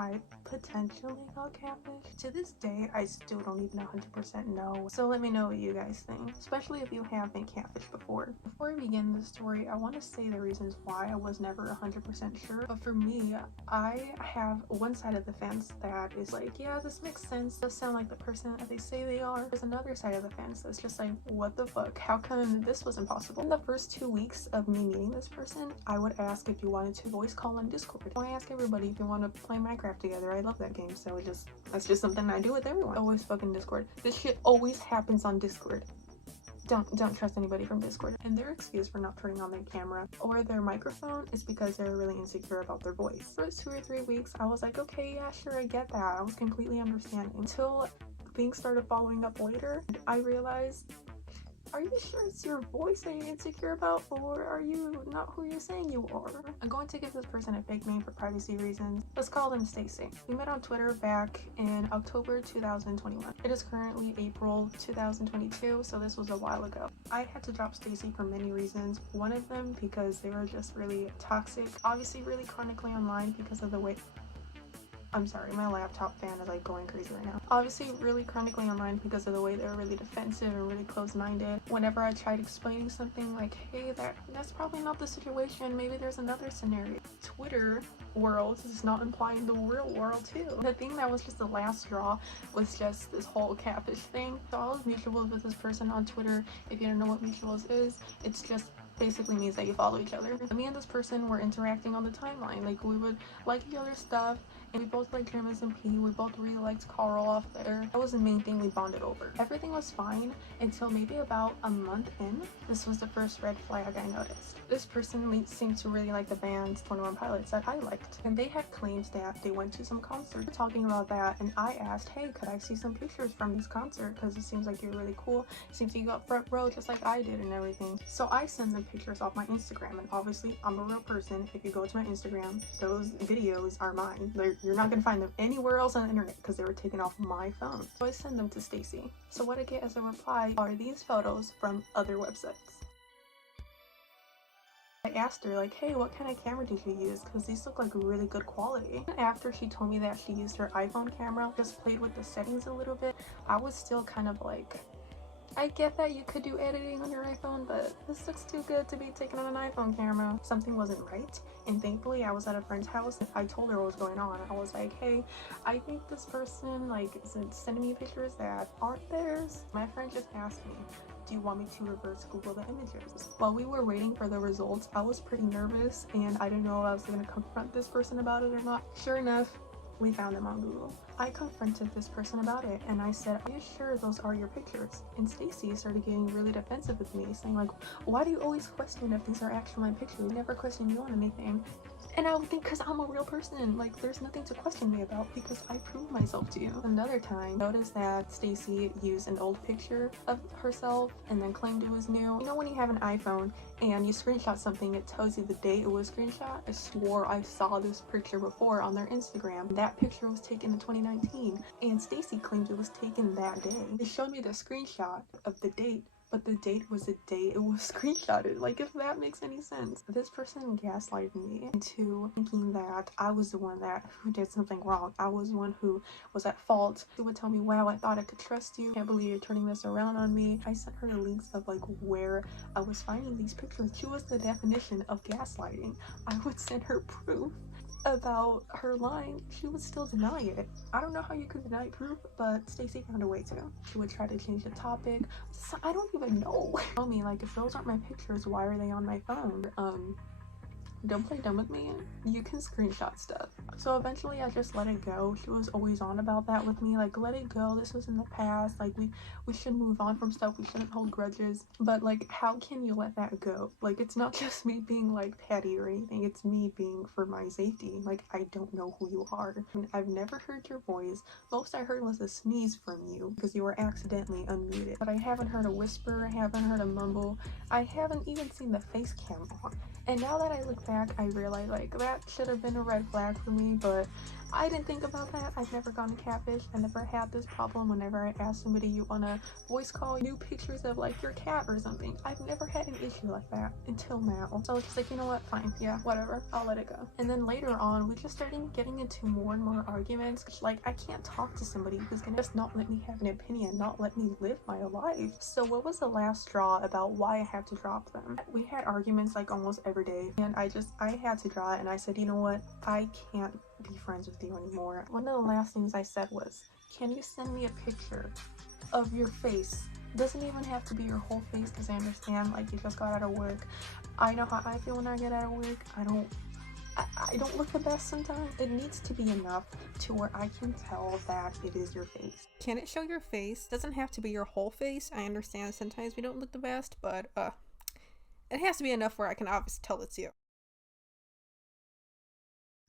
I potentially got catfished. To this day, I still don't even 100% know. So let me know what you guys think, especially if you have been catfished before. Before I begin the story, I want to say the reasons why I was never 100% sure. But for me, I have one side of the fence that is like, yeah, this makes sense. Does sound like the person that they say they are. There's another side of the fence that's just like, what the fuck? How come this was impossible? In the first 2 weeks of me meeting this person, I would ask if you wanted to voice call on Discord. I ask everybody if you want to play Minecraft together. I love that game, so that's just something I do with everyone. Always fucking Discord. This shit always happens on Discord. Don't trust anybody from Discord. And their excuse for not turning on their camera or their microphone is because they're really insecure about their voice. First 2 or 3 weeks, I was like, okay, yeah, sure, I get that. I was completely understanding until things started following up later. I realized, are you sure it's your voice that you're insecure about, or are you not who you're saying you are? I'm going to give this person a fake name for privacy reasons. Let's call them Stacey. We met on Twitter back in October 2021. It is currently April 2022, so this was a while ago. I had to drop Stacey for many reasons. One of them because they were just really toxic, obviously really chronically online because of the way I'm sorry, my laptop fan is like going crazy right now. Obviously really chronically online because of the way they're really defensive and really closed-minded. Whenever I tried explaining something like, hey, that's probably not the situation, maybe there's another scenario. Twitter world is not implying the real world too. The thing that was just the last straw was just this whole catfish thing. So I was mutuals with this person on Twitter. If you don't know what mutuals is, it's just basically means that you follow each other. Me and this person were interacting on the timeline. Like, we would like each other's stuff, and we both liked Jazmin. We both really liked Carl off there. That was the main thing we bonded over. Everything was fine until maybe about a month in. This was the first red flag I noticed. This person seemed to really like the band 21 Pilots that I liked, and they had claimed that they went to some concert. We're talking about that, and I asked, hey, could I see some pictures from this concert, because it seems like you're really cool. It seems like you got front row just like I did and everything. So I send them pictures off my Instagram, and obviously I'm a real person. If you go to my Instagram, those videos are mine. You're not gonna find them anywhere else on the internet because they were taken off my phone. So I send them to Stacey. So what I get as a reply are these photos from other websites. I asked her, like, hey, what kind of camera did you use, because these look like really good quality. After she told me that she used her iPhone camera, just played with the settings a little bit, I was still kind of like, I get that you could do editing on your iPhone, but this looks too good to be taken on an iPhone camera. Something wasn't right, and thankfully I was at a friend's house. I told her what was going on. I was like, hey, I think this person like is sending me pictures that aren't theirs. My friend just asked me, do you want me to reverse Google the images? While we were waiting for the results, I was pretty nervous, and I didn't know if I was going to confront this person about it or not. Sure enough, we found them on Google. I confronted this person about it, and I said, are you sure those are your pictures? And Stacey started getting really defensive with me, saying like, why do you always question if these are actually my pictures? I never question you on anything. And I would think, because I'm a real person, like there's nothing to question me about because I proved myself to you. Another time, noticed that Stacey used an old picture of herself and then claimed it was new. You know when you have an iPhone and you screenshot something, it tells you the date it was screenshot? I swore I saw this picture before on their Instagram. That picture was taken in 2019, and Stacey claimed it was taken that day. They showed me the screenshot of the date, but the date was the day it was screenshotted. Like, if that makes any sense. This person gaslighted me into thinking that I was the one who did something wrong. I was the one who was at fault. She would tell me, wow, I thought I could trust you. Can't believe you're turning this around on me. I sent her the links of like where I was finding these pictures. She was the definition of gaslighting. I would send her proof about her lying. She would still deny it. I don't know how you could deny proof, but Stacey found a way to. She would try to change the topic. So I don't even know. Tell me, like, if those aren't my pictures, why are they on my phone? Don't play dumb with me. You can screenshot stuff. So eventually I just let it go. She was always on about that with me, like, let it go, this was in the past, like we should move on from stuff, we shouldn't hold grudges. But like, how can you let that go? Like, it's not just me being like petty or anything, it's me being for my safety. Like, I don't know who you are. I've never heard your voice. Most I heard was a sneeze from you because you were accidentally unmuted, but I haven't heard a whisper, I haven't heard a mumble, I haven't even seen the face cam on. And now that I look back, I realize like that should have been a red flag for me, but I didn't think about that. I've never gone to catfish. I never had this problem whenever I ask somebody you want to voice call, new pictures of like your cat or something. I've never had an issue like that until now. So it's just like, you know what, fine, yeah, whatever, I'll let it go. And then later on, we just started getting into more and more arguments. Like, I can't talk to somebody who's gonna just not let me have an opinion, not let me live my life. So what was the last straw about why I had to drop them? We had arguments like almost every day, and I had to draw it, and I said, you know what, I can't be friends with you anymore. One of the last things I said was, can you send me a picture of your face? Doesn't even have to be your whole face, because I understand like you just got out of work. I know how I feel when I get out of work. I don't look the best sometimes. It needs to be enough to where I can tell that it is your face. Can it show your face? Doesn't have to be your whole face. I understand sometimes we don't look the best, but it has to be enough where I can obviously tell it's you.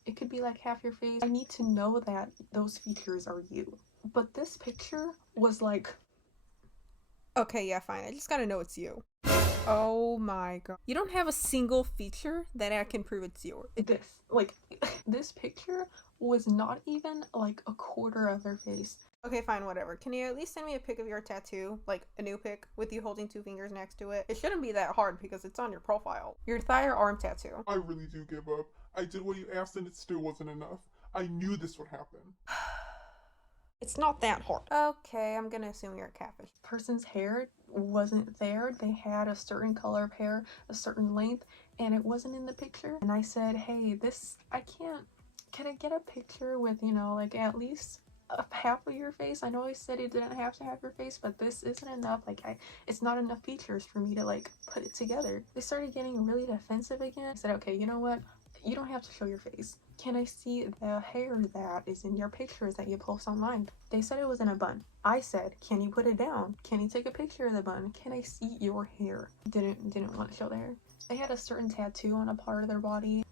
It could be like half your face. I need to know that those features are you. But this picture was like, okay, yeah, fine. I just gotta know it's you. Oh my god. You don't have a single feature that I can prove it's you. This picture was not even like a quarter of their face. Okay, fine, whatever. Can you at least send me a pic of your tattoo? Like, a new pic with you holding 2 fingers next to it? It shouldn't be that hard because it's on your profile. Your thigh or arm tattoo. I really do give up. I did what you asked and it still wasn't enough. I knew this would happen. It's not that hard. Okay, I'm gonna assume you're a catfish. Person's hair wasn't there. They had a certain color of hair, a certain length, and it wasn't in the picture. And I said, hey, can I get a picture with, you know, like at least half of your face? I know I said it didn't have to have your face, but this isn't enough. Like, it's not enough features for me to like put it together. They started getting really defensive again. I said, okay, you know what? You don't have to show your face. Can I see the hair that is in your pictures that you post online? They said it was in a bun. I said, can you put it down? Can you take a picture of the bun? Can I see your hair? Didn't want to show the hair. They had a certain tattoo on a part of their body.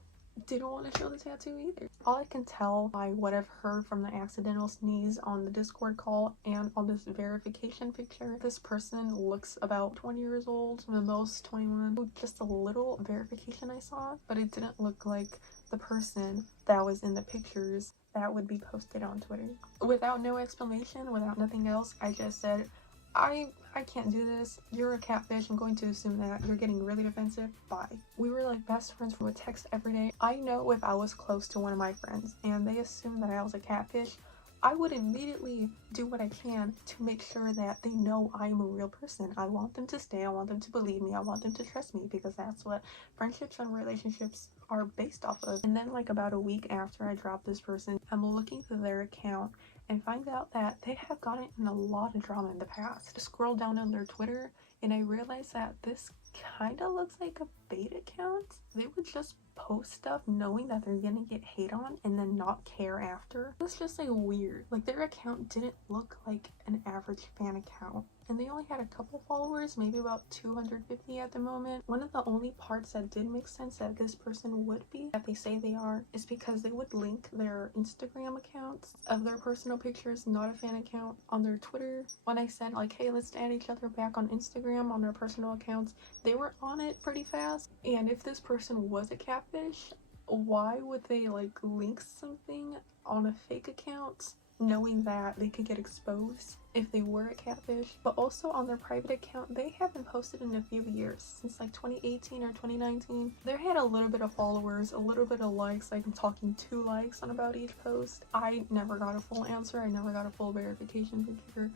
Didn't want to show the tattoo either. All I can tell by what I've heard from the accidental sneeze on the Discord call and on this verification picture, this person looks about 20 years old, the most 21. Just a little verification I saw, but it didn't look like the person that was in the pictures that would be posted on Twitter. Without no explanation, without nothing else, I just said, I can't do this. You're a catfish. I'm going to assume that you're getting really defensive. Bye. We were like best friends. We would text every day. I know if I was close to one of my friends and they assumed that I was a catfish, I would immediately do what I can to make sure that they know I'm a real person. I want them to stay. I want them to believe me. I want them to trust me, because that's what friendships and relationships are based off of. And then like about a week after I dropped this person, I'm looking through their account and find out that they have gotten in a lot of drama in the past. I scroll down on their Twitter and I realized that this kind of looks like a bait account. They would just post stuff knowing that they're gonna get hate on and then not care after. It was just like weird. Like, their account didn't look like an average fan account. And they only had a couple followers, maybe about 250 at the moment. One of the only parts that did make sense that this person would be, that they say they are, is because they would link their Instagram accounts of their personal pictures, not a fan account, on their Twitter. When I said like, hey, let's add each other back on Instagram on their personal accounts, they were on it pretty fast. And if this person was a catfish, why would they like link something on a fake account, knowing that they could get exposed if they were a catfish? But also on their private account, they haven't posted in a few years, since like 2018 or 2019. They had a little bit of followers, a little bit of likes, like I'm talking 2 likes on about each post. I never got a full answer. I never got a full verification picture.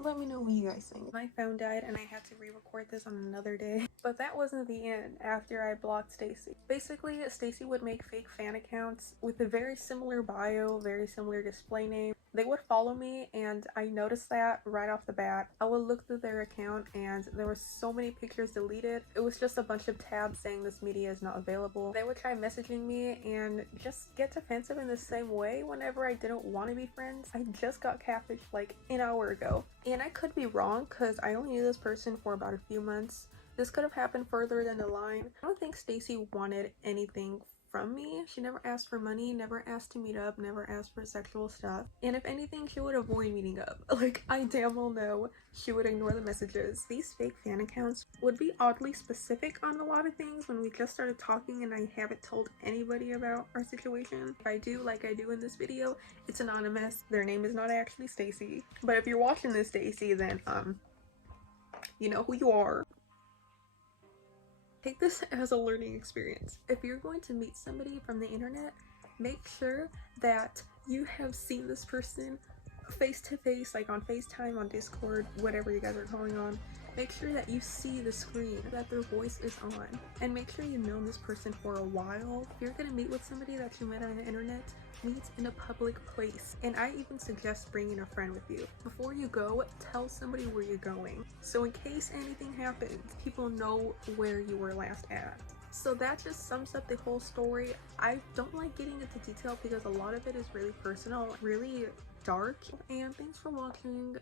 Let me know what you guys think. My phone died and I had to re-record this on another day. But that wasn't the end after I blocked Stacey. Basically, Stacey would make fake fan accounts with a very similar bio, very similar display name. They would follow me and I noticed that right off the bat. I would look through their account and there were so many pictures deleted. It was just a bunch of tabs saying this media is not available. They would try messaging me and just get defensive in the same way whenever I didn't want to be friends. I just got catfished like an hour ago. And I could be wrong because I only knew this person for about a few months. This could have happened further down the line. I don't think Stacey wanted anything from me. She never asked for money, never asked to meet up, never asked for sexual stuff. And if anything, she would avoid meeting up. Like, I damn well know she would ignore the messages. These fake fan accounts would be oddly specific on a lot of things when we just started talking and I haven't told anybody about our situation. If I do, like I do in this video, it's anonymous. Their name is not actually Stacey. But if you're watching this, Stacey, then you know who you are. Take this as a learning experience. If you're going to meet somebody from the internet, make sure that you have seen this person face to face, like on FaceTime, on Discord, whatever you guys are calling on. Make sure that you see the screen, that their voice is on, and make sure you've known this person for a while. If you're gonna meet with somebody that you met on the internet, meet in a public place. And I even suggest bringing a friend with you. Before you go, tell somebody where you're going, so in case anything happens, people know where you were last at. So that just sums up the whole story. I don't like getting into detail because a lot of it is really personal, really dark. And thanks for watching.